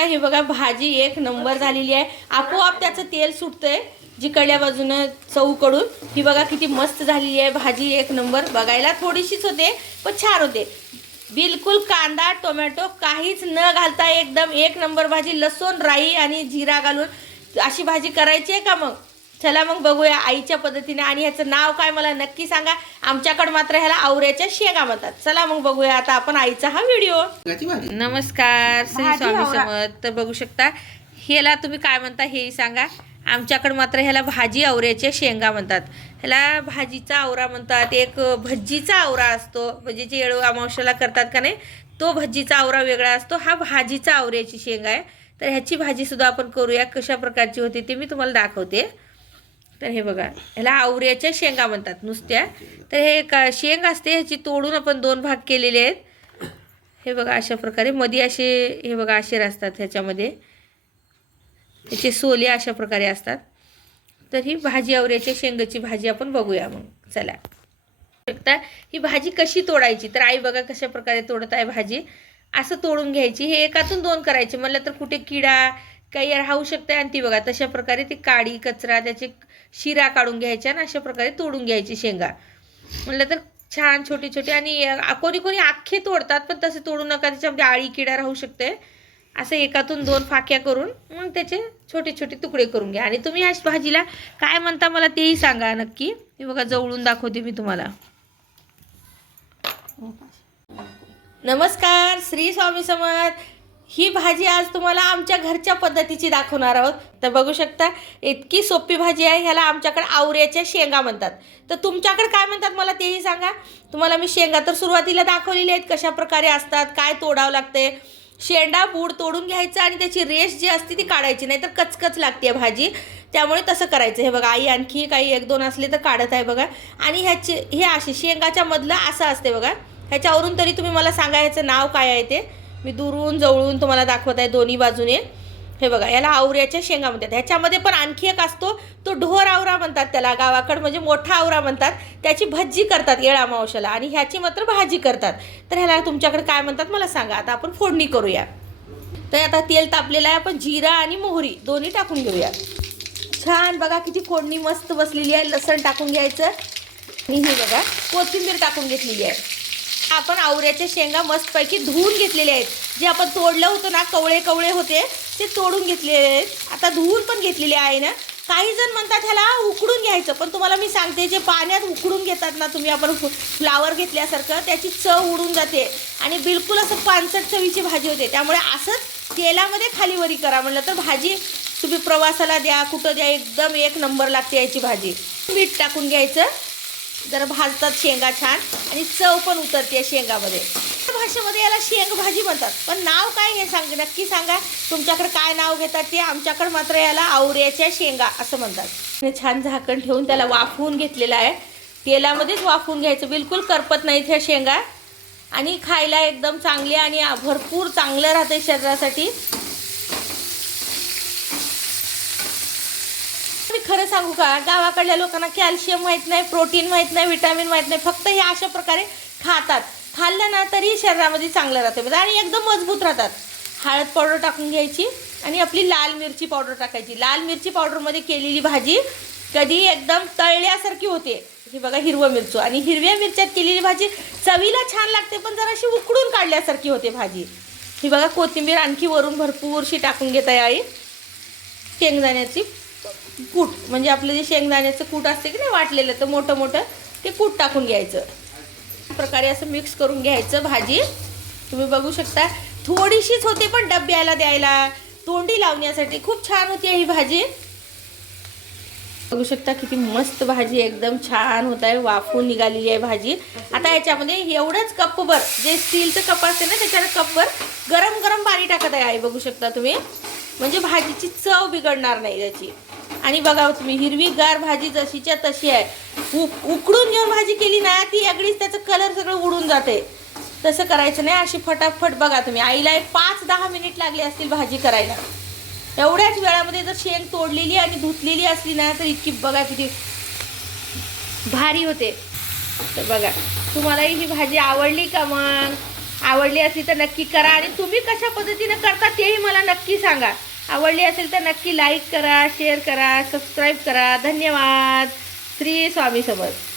शकता हे बघा भाजी एक नंबर झालेली आहे. आपोआप त्याचं तेल सुटतंय जिकडल्या बाजूनं चवकडून. ही बघा किती मस्त झालेली आहे भाजी एक नंबर. बघायला थोडीशीच होते पण छान होते. बिलकुल कांदा टोमॅटो काहीच न घालता एकदम एक नंबर भाजी. लसूण राई आणि जिरा घालून अशी भाजी करायची आहे का? मग चला मग बघूया आईच्या पद्धतीने. आणि ह्याचं नाव काय मला नक्की सांगा. आमच्याकडे मात्र ह्याला आवऱ्याच्या शेंगा म्हणतात. चला मग बघूया आता आपण आईचा हा व्हिडिओ. नमस्कार श्री स्वामी समर्थ. तर बघू शकता ह्याला तुम्ही काय म्हणता हेही सांगा. आमच्याकडे मात्र ह्याला भाजी आवऱ्याच्या शेंगा म्हणतात. ह्याला भाजीचा आवरा म्हणतात. एक भज्जीचा आवरा असतो म्हणजे जे येळू अमावस्याला करतात का नाही तो भज्जीचा आवरा वेगळा असतो. हा भाजीचा आवऱ्याची शेंगा आहे. तर ह्याची भाजीसुद्धा आपण करूया. कशा प्रकारची होती ते मी तुम्हाला दाखवते. तर हे बघा ह्याला आवऱ्याच्या शेंगा म्हणतात नुसत्या. तर हे शेंग असते ह्याची तोडून आपण दोन भाग केलेले आहेत. हे बघा अशा प्रकारे मध्ये असे हे बघा असे असतात ह्याच्यामध्ये त्याचे सोले अशा प्रकारे असतात. तर ही भाजी आवऱ्याच्या शेंगाची भाजी आपण बघूया मग. चला शकता ही भाजी कशी तोडायची. तर आई बघा कशा प्रकारे तोडत आहे भाजी. असं तोडून घ्यायची. हे एकातून दोन करायचे म्हणलं तर कुठे किडा काही राहू शकते. आणि ती बघा तशा प्रकारे ती काडी कचरा त्याचे शिरा काढून घ्यायच्या आणि अशा प्रकारे तोडून घ्यायची शेंगा. म्हणलं तर छान छोटे छोटे. आणि कोणी कोणी अख्खे तोडतात पण तसे तोडू नका. त्याच्यामध्ये आळी किडा राहू शकते. असं एकातून दोन फाक्या करून मग त्याचे छोटे छोटे तुकडे करून घ्या. आणि तुम्ही ह्या भाजीला काय म्हणता मला तेही सांगा नक्की. हे बघा जवळून दाखवते मी तुम्हाला. नमस्कार श्री स्वामी समर्थ. ही भाजी आज तुम्हाला आमच्या घरच्या पद्धतीची दाखवणार आहोत. तर बघू शकता इतकी सोपी भाजी आहे. ह्याला आमच्याकडे आवऱ्याच्या शेंगा म्हणतात. तर तुमच्याकडे काय म्हणतात मला तेही सांगा. तुम्हाला मी शेंगा तर सुरुवातीला दाखवलेली आहेत कशा प्रकारे असतात काय तोडावं लागते. शेंडा बूड तोडून घ्यायचं आणि त्याची रेष जी असते ती काढायची नाही तर कचकच लागते भाजी. त्यामुळे तसं करायचं. हे बघा आई आणखी काही एक दोन असले तर काढत आहे बघा. आणि ह्याची हे असे शेंगाच्या मधलं असं असते बघा. ह्याच्यावरून तरी तुम्ही मला सांगा ह्याचं नाव काय आहे ते. मी दुरून जवळून तुम्हाला दाखवत आहे दोन्ही बाजूने. हे बघा याला आवऱ्याच्या शेंगा म्हणतात. ह्याच्यामध्ये पण आणखी एक असतो तो ढोर आवरा म्हणतात त्याला. गावाकडे म्हणजे मोठा आवरा म्हणतात. त्याची भज्जी करतात येळ अमावस्याला आणि ह्याची मात्र भाजी करतात. तर ह्याला तुमच्याकडे काय म्हणतात मला सांगा. आता आपण फोडणी करूया. तर आता तेल तापलेलं आहे. आपण जिरा आणि मोहरी दोन्ही टाकून घेऊया. छान बघा किती फोडणी मस्त बसलेली आहे. लसण टाकून घ्यायचं आणि हे बघा कोथिंबीर टाकून घेतलेली आहे. आपण आवऱ्याच्या शेंगा मस्तपैकी धुवून घेतलेले आहेत. जे आपण तोडलं होतं ना कवळे कवळे होते ते तोडून घेतलेले आहेत. आता धुवून पण घेतलेले आहे ना. काही जण म्हणतात ह्याला उकडून घ्यायचं पण तुम्हाला मी सांगते जे पाण्यात उकडून घेतात ना तुम्ही आपण फ्लावर घेतल्यासारखं त्याची चव उडून जाते आणि बिलकुल असं पानसट चवीची भाजी होते. त्यामुळे असंच तेलामध्ये खालीवरी करा म्हणलं तर भाजी तुम्ही प्रवासाला द्या कुठं द्या एकदम एक नंबर लागते याची भाजी. मीठ टाकून घ्यायचं. जरा भाजतात शेंगा छान आणि चव पण उतरते शेंगामध्ये. भाषेमध्ये याला शेंग भाजी म्हणतात पण नाव काय हे सांग नक्की सांगा. तुमच्याकडे काय नाव घेतात ते. आमच्याकडे मात्र याला आवऱ्याच्या शेंगा असं म्हणतात. छान झाकण ठेवून त्याला वाफवून घेतलेलं आहे. तेलामध्येच वाफवून घ्यायचं. बिलकुल करपत नाहीत ह्या शेंगा आणि खायला एकदम चांगली आणि भरपूर चांगलं राहते शरीरासाठी. मी खरं सांगू का गावाकडल्या लोकांना कॅल्शियम माहीत नाही प्रोटीन माहीत नाही विटॅमिन माहीत नाही. फक्त हे अशा प्रकारे खातात. खाल्लं ना तरी शरीरामध्ये चांगलं राहते आणि एकदम मजबूत राहतात. हळद पावडर टाकून घ्यायची आणि आपली लाल मिरची पावडर टाकायची. लाल मिरची पावडरमध्ये केलेली भाजी कधी एकदम तळल्यासारखी होते. हे बघा हिरवं मिरचू आणि हिरव्या मिरच्यात केलेली भाजी चवीला छान लागते पण जराशी उकडून काढल्यासारखी होते भाजी. ही बघा कोथिंबीर आणखी वरून भरपूरशी टाकून घेत आहे आई. शेंगदाण्याची कूट म्हणजे आपलं जे शेंगदाण्याचं कूट असते की नाही वाटलेलं तर मोठं मोठं ते कूट टाकून घ्यायचं. प्रकारे असं मिक्स करून घ्यायचं भाजी. तुम्ही बघू शकता थोडीशीच होते पण डब्याला द्यायला तोंडी लावण्यासाठी खूप छान होती ही भाजी. बघू शकता किती मस्त भाजी एकदम छान होत आहे. वाफून निघालेली आहे भाजी. आता याच्यामध्ये एवढंच कपभर जे स्टीलचं कप असते ना त्याच्यावर कपभर गरम गरम पाणी टाकत आहे आई. बघू शकता तुम्ही म्हणजे भाजीची चव बिघडणार नाही त्याची. आणि बघा तुम्ही हिरवीगार भाजी जशीच्या तशी आहे. उकडून घेऊन भाजी केली ना ती अगदीच त्याचं कलर सगळं उडून जाते. तसं करायचं नाही. अशी फटाफट बघा तुम्ही आईला 5-10 मिनिट लागले असतील भाजी करायला. एवढ्याच वेळामध्ये जर शेंग तोडलेली आणि धुतलेली असली ना तर इतकी बघा किती भारी होते. तर बघा तुम्हालाही ही भाजी आवडली का मग आवडली असली तर नक्की करा आणि तुम्ही कशा पद्धतीने करता तेही मला नक्की सांगा. आवडली असेल तर नक्की लाईक करा, शेअर करा, सबस्क्राईब करा. धन्यवाद. श्री स्वामी समर्थ.